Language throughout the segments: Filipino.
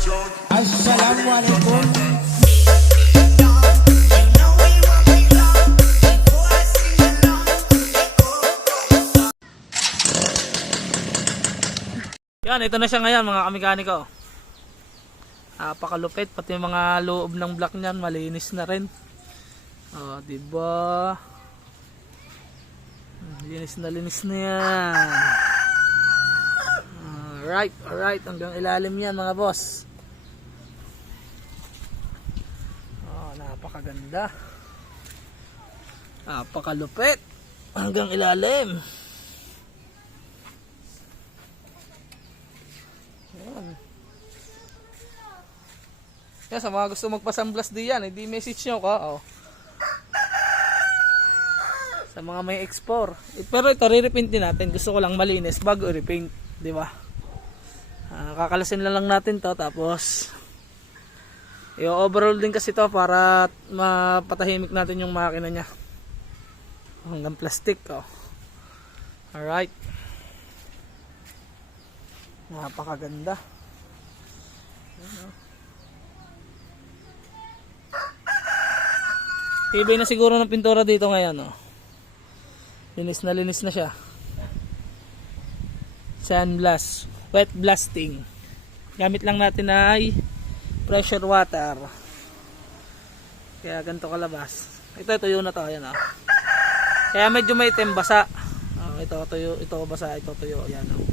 Assalamualaikum. Yan, ito na siya ngayon mga kamekaniko. Napakalupit, pati yung mga loob ng block niyan malinis na rin. Oh, diba? Linis na yan. Alright, hanggang ilalim yan mga boss. Oh, napakaganda. Napakalupit. Hanggang ilalim. Yan. Yan, sa mga gusto magpasamblas diyan, hindi message nyo ka. Oh. Sa mga may export. Pero ito, re-repaint din natin. Gusto ko lang malinis bago i-repaint. Diba? Kakalasin lang natin to, tapos i-overall din kasi to para mapatahimik natin yung makina nya hanggang plastic. Oh. Alright, napakaganda. Tibay na siguro ng pintura dito ngayon. Oh. Linis na siya. Sandblast, wet blasting. Gamit lang natin ay pressure water. Kaya ganito kalabas. Ito tuyo na to, ayan. Oh. Kaya medyo may itim, basa. Oh, ito tuyo, ito basa, ito tuyo, ayan. Oh.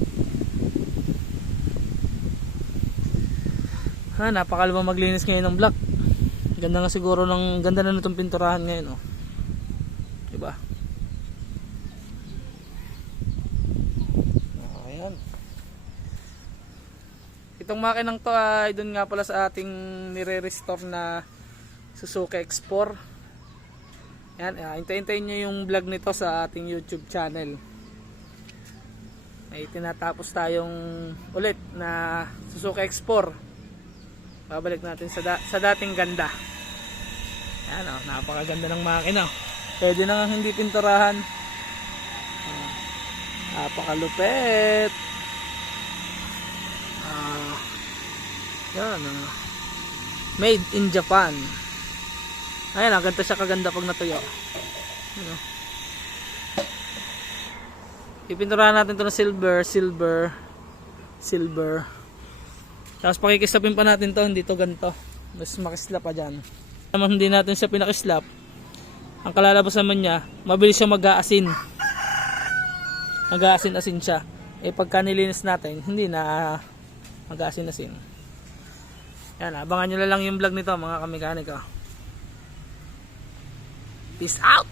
Napakalabang maglinis ngayon ng block. Ganda nga siguro ng ganda na nitong pinturahan ngayon. Oh. Diba? Itong makinang to ay dun nga pala sa ating nire-restore na Suzuki X4. Yan, hintayin nyo yung vlog nito sa ating YouTube channel. May tinatapos tayong ulit na Suzuki X4. Babalik natin sa dating ganda. Yan, oh, napakaganda ng makina. Pwede na nga hindi pinturahan. Napakalupit. Yan, made in Japan. Ayan, ganito siya kaganda pag natuyo. Ipinturahan natin ito ng silver. Tapos pakikislapin pa natin to, hindi to ganito. Mas makislap pa dyan. Naman hindi natin siya pinakislap. Ang kalalabasan naman niya, mabilis siya mag-aasin. Mag-aasin-asin siya. Eh pagka nilinis natin, hindi na mag-aasin-asin. Yan, abangan nyo lang yung vlog nito mga kamekaniko. Peace out!